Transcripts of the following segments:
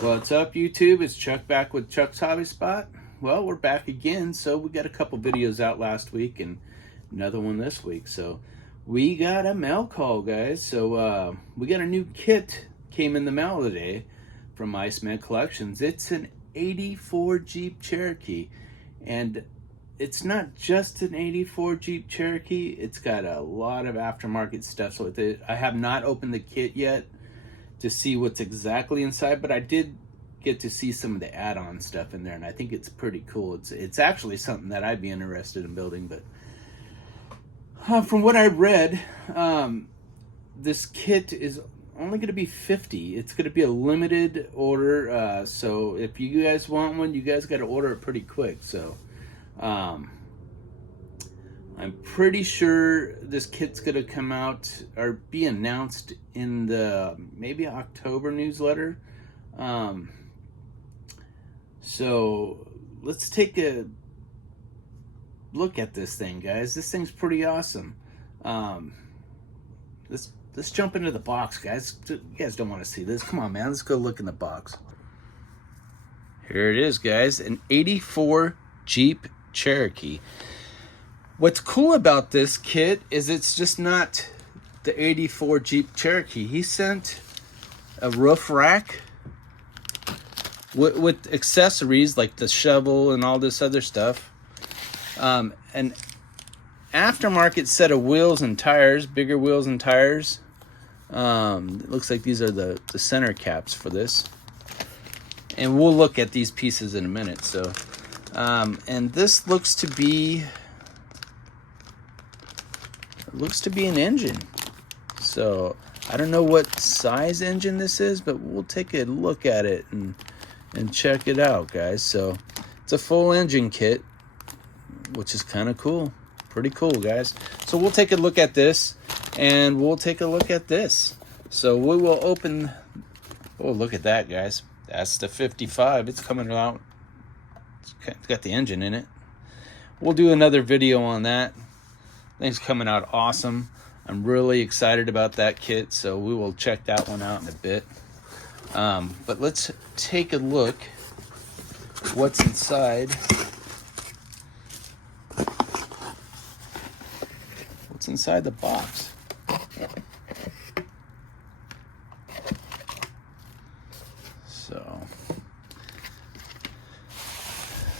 What's up, YouTube? It's Chuck back with Chuck's Hobby Spot. Well, we're back again. So we got a couple videos out last week and another one this week. So we got a mail call, guys. So we got a new kit came in the mail today from Iceman Collections. It's an 84 Jeep Cherokee, and it's not just an 84 Jeep Cherokee. It's got a lot of aftermarket stuff. So I have not opened the kit yet to see what's exactly inside, but I did get to see some of the add-on stuff in there, and I think it's pretty cool. It's actually something that I'd be interested in building. But from what I read, this kit is only going to be 50. It's going to be a limited order, so if you guys want one, you guys got to order it pretty quick. So I'm pretty sure this kit's gonna come out or be announced in the maybe October newsletter. So let's take a look at this thing, guys. This thing's pretty awesome. Let's jump into the box, guys. You guys don't want to see this. Come on, man. Let's go look in the box. Here it is, guys. An 84 Jeep Cherokee. What's cool about this kit is it's just not the 84 Jeep Cherokee. He sent a roof rack with accessories like the shovel and all this other stuff. An aftermarket set of wheels and tires, bigger wheels and tires. It looks like these are the center caps for this. And we'll look at these pieces in a minute. So, and this looks to be an engine. So I don't know what size engine this is, but we'll take a look at it and check it out, guys. So it's a full engine kit, which is kind of cool. Pretty cool, guys. So we'll take a look at this, and we'll take a look at this. So we will open. Oh, look at that, guys. That's the 55. It's coming out. It's got the engine in it. We'll do another video on that. Thing's coming out awesome. I'm really excited about that kit, so we will check that one out in a bit. But let's take a look what's inside. What's inside the box?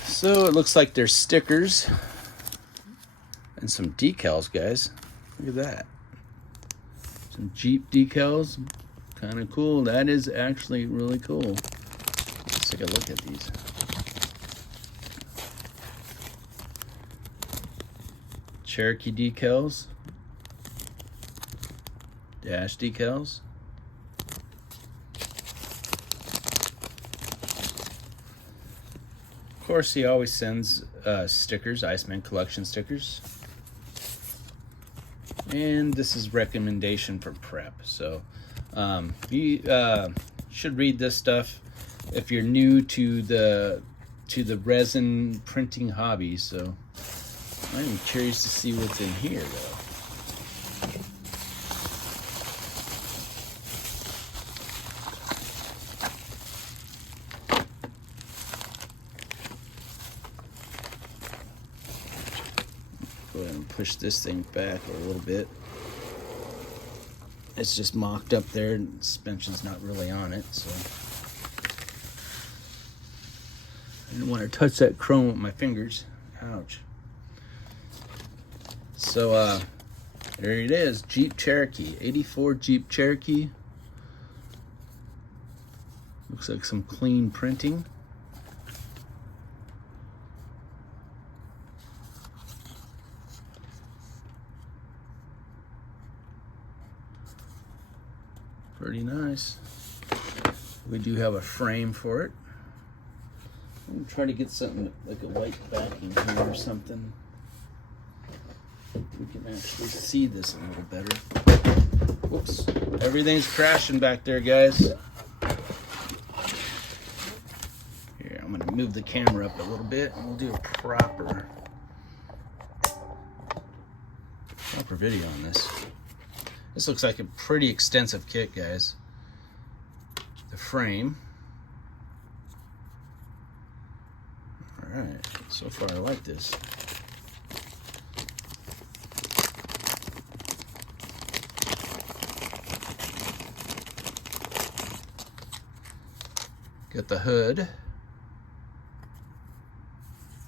So it looks like there's stickers and some decals, guys. Look at that. Some Jeep decals. Kind of cool. That is actually really cool. Let's take a look at these. Cherokee decals. Dash decals. Of course, he always sends stickers, Iceman Collection stickers. And this is recommendation for prep. So you should read this stuff if you're new to the resin printing hobby. So I'm curious to see what's in here, though. Go ahead and push this thing back a little bit. It's just mocked up there, and the suspension's not really on it, so I didn't want to touch that chrome with my fingers. Ouch. So there it is, Jeep Cherokee, 84 Jeep Cherokee. Looks like some clean printing. Pretty nice. We do have a frame for it. I'm gonna try to get something like a white backing here or something. We can actually see this a little better. Whoops. Everything's crashing back there, guys. Here, I'm gonna move the camera up a little bit and we'll do a proper video on this. This looks like a pretty extensive kit, guys. The frame. So far, I like this. Got the hood.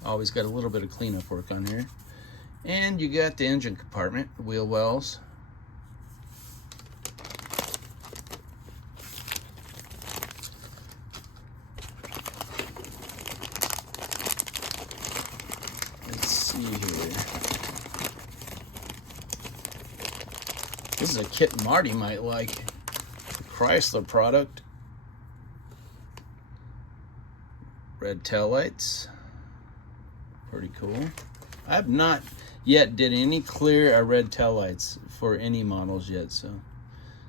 Always got a little bit of cleanup work on here. And you got the engine compartment, wheel wells. Let's see here. This is a kit Marty might like. The Chrysler product. Red tail lights. Pretty cool. I've not yet did any clear red tail lights for any models yet, so.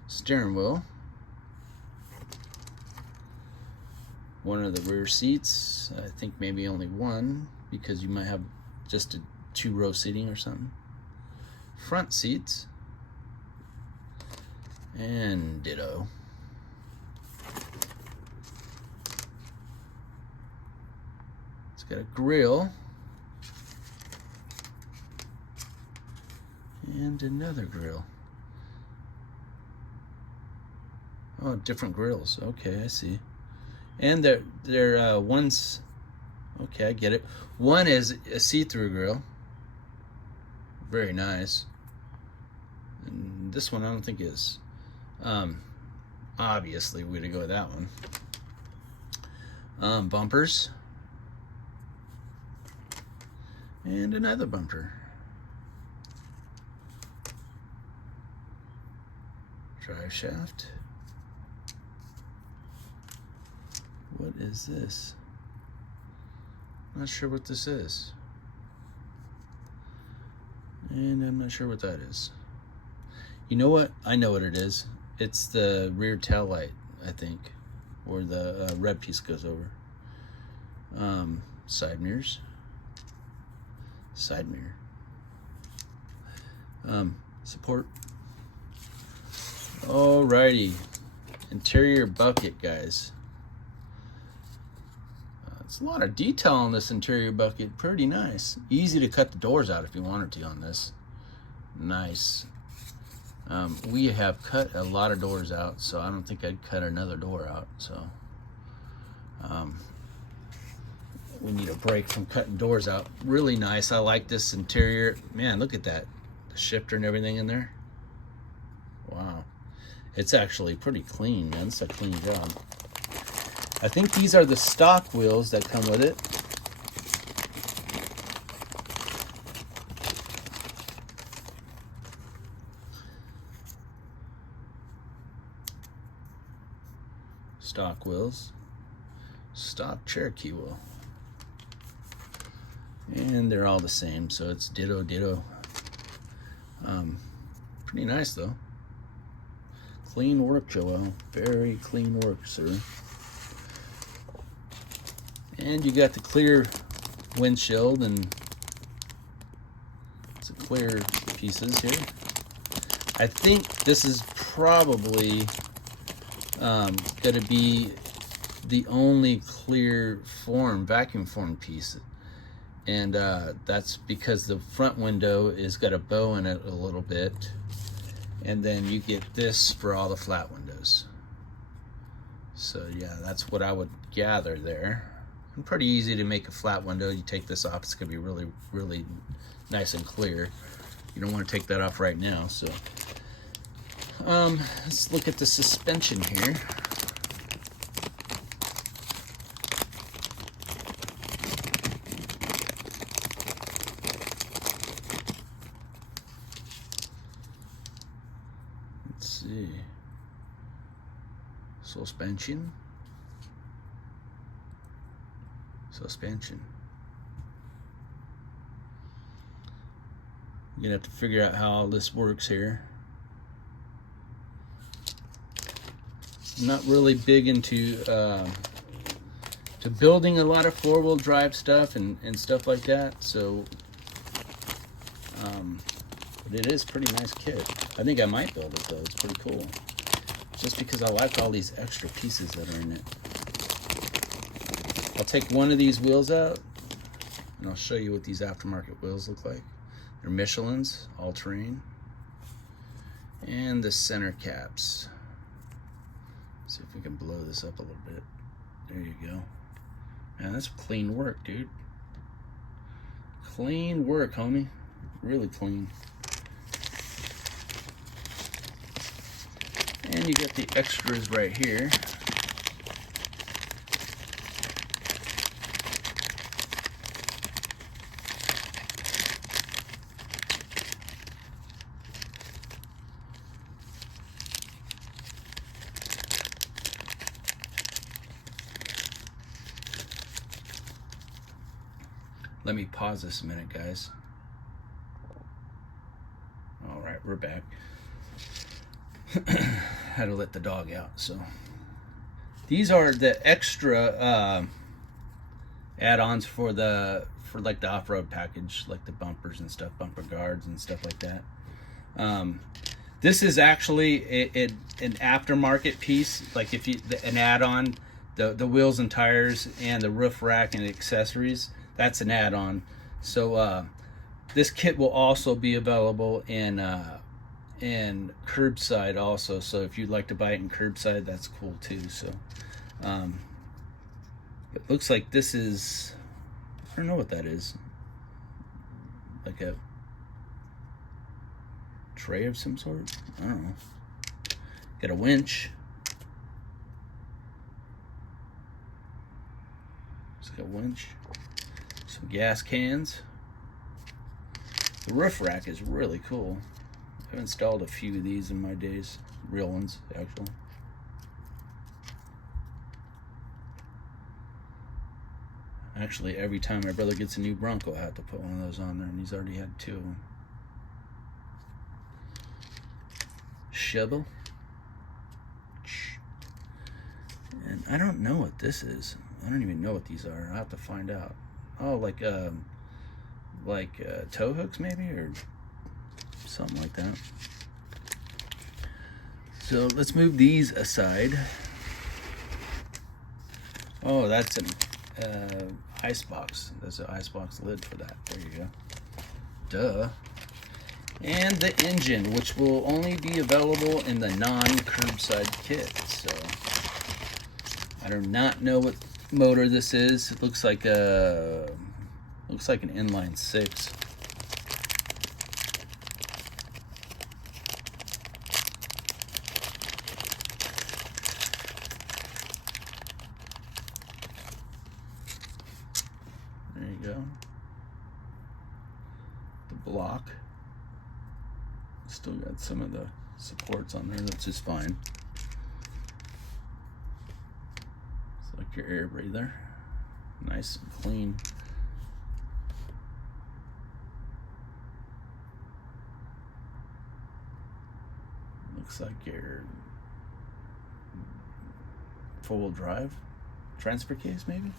Steering wheel. One of the rear seats. I think maybe only one, because you might have just a 2-row seating or something. Front seats. And ditto. It's got a grill. And another grill. Oh, different grills. Okay, I see. And they're one's, okay, I get it. One is a see-through grill. Very nice. And this one I don't think is. Obviously we're gonna go with that one. Bumpers. And another bumper. Drive shaft. What is this? Not sure what this is. And I'm not sure what that is. You know what? I know what it is. It's the rear tail light, I think, where the red piece goes over. Side mirrors. Side mirror. Support. Alrighty. Interior bucket, guys. It's a lot of detail on this interior bucket. Pretty nice. Easy to cut the doors out if you wanted to on this. Nice. We have cut a lot of doors out, so I don't think I'd cut another door out. So we need a break from cutting doors out. Really nice. I like this interior. Man, look at that. The shifter and everything in there. Wow. It's actually pretty clean, man. It's a clean job. I think these are the stock wheels that come with it. Stock wheels. Stock Cherokee wheel. And they're all the same, so it's ditto, ditto. Pretty nice, though. Clean work, Joel. Very clean work, sir. And you got the clear windshield, and it's clear pieces here. I think this is probably going to be the only clear form, vacuum form piece. And that's because the front window is got a bow in it a little bit. And then you get this for all the flat windows. So yeah, that's what I would gather there. And pretty easy to make a flat window. You take this off, it's gonna be really, really nice and clear. You don't want to take that off right now. So let's look at the suspension here. Let's see. Suspension. Suspension. You're gonna have to figure out how all this works here. I'm not really big into to building a lot of four-wheel drive stuff and stuff like that, so but it is a pretty nice kit. I think I might build it though. It's pretty cool, just because I like all these extra pieces that are in it. I'll take one of these wheels out And I'll show you what these aftermarket wheels look like. They're Michelin's, all-terrain. And the center caps. See if we can blow this up a little bit. There you go. Man, that's clean work, dude. Clean work, homie. Really clean. And you got the extras right here. Let me pause this a minute, guys. All right, we're back. Had to let the dog out. So these are the extra add-ons for like the off-road package, like the bumpers and stuff, bumper guards and stuff like that. This is actually an aftermarket piece. Like if you an add-on, the wheels and tires and the roof rack and accessories. That's an add-on. So this kit will also be available in curbside also. So if you'd like to buy it in curbside, that's cool too. So it looks like this is, I don't know what that is. Like a tray of some sort? I don't know. Got a winch. It's like a winch. Some gas cans. The roof rack is really cool. I've installed a few of these in my days. Real ones, actually. Actually, every time my brother gets a new Bronco, I have to put one of those on there, and he's already had 2 of them. Shovel. And I don't know what this is. I don't even know what these are. I'll have to find out. Oh, like tow hooks maybe, or something like that. So let's move these aside. Oh, that's an ice box. There's an ice box lid for that. There you go. Duh. And the engine, which will only be available in the non-curbside kit. So I do not know what motor this is. It looks like an inline 6. There you go. The block still got some of the supports on there. That's just fine. Like your air breather, nice and clean. Looks like your four-wheel drive transfer case, maybe.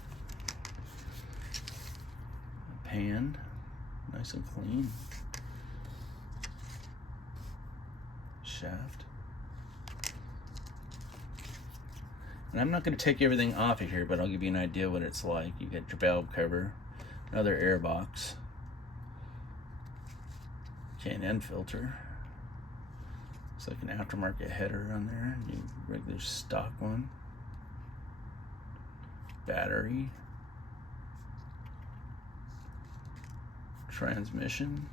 A pan, nice and clean. Shaft. And I'm not going to take everything off of here, but I'll give you an idea what it's like. You get your valve cover, another air box, K&N filter. It's like an aftermarket header on there, and regular stock one. Battery. Transmission.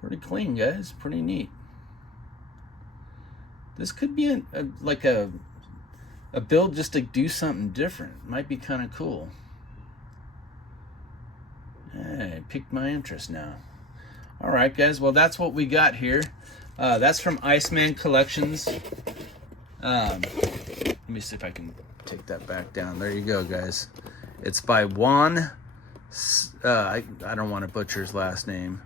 Pretty clean, guys. Pretty neat. This could be a build just to do something different. Might be kind of cool. Hey, it piqued my interest now. All right, guys. Well, that's what we got here. That's from Iceman Collections. Let me see if I can take that back down. There you go, guys. It's by Juan. I don't want to butcher his last name.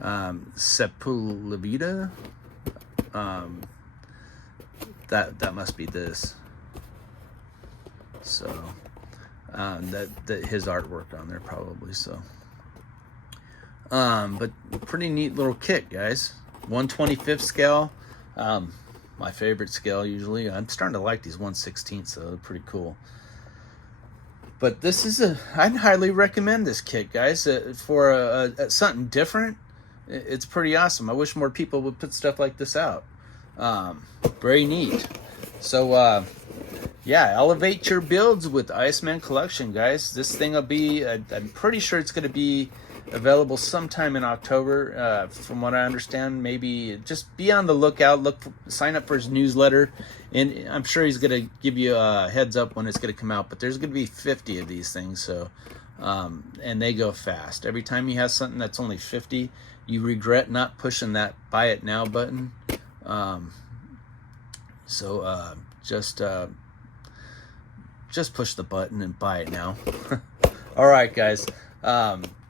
Sepulveda. That must be this. So that his artwork on there probably. So but pretty neat little kit, guys. 1/25 scale. My favorite scale usually. I'm starting to like these 1/16, so they're pretty cool. But this is I'd highly recommend this kit, guys, for something different. It's pretty awesome. I wish more people would put stuff like this out. Very neat. So, yeah, elevate your builds with Iceman Collection, guys. This thing will be, I'm pretty sure it's going to be available sometime in October, from what I understand. Maybe just be on the lookout. Sign up for his newsletter, and I'm sure he's going to give you a heads up when it's going to come out. But there's going to be 50 of these things, so and they go fast. Every time he has something that's only 50, you regret not pushing that buy it now button. Just push the button and buy it now. All right, guys.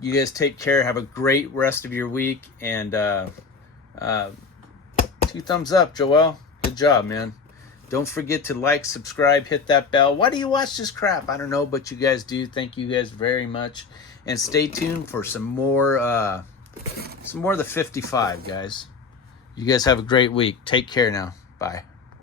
You guys take care. Have a great rest of your week. And 2 thumbs up, Joel. Good job, man. Don't forget to like, subscribe, hit that bell. Why do you watch this crap? I don't know, but you guys do. Thank you guys very much. And stay tuned for some more of the 55, guys. You guys have a great week. Take care now. Bye.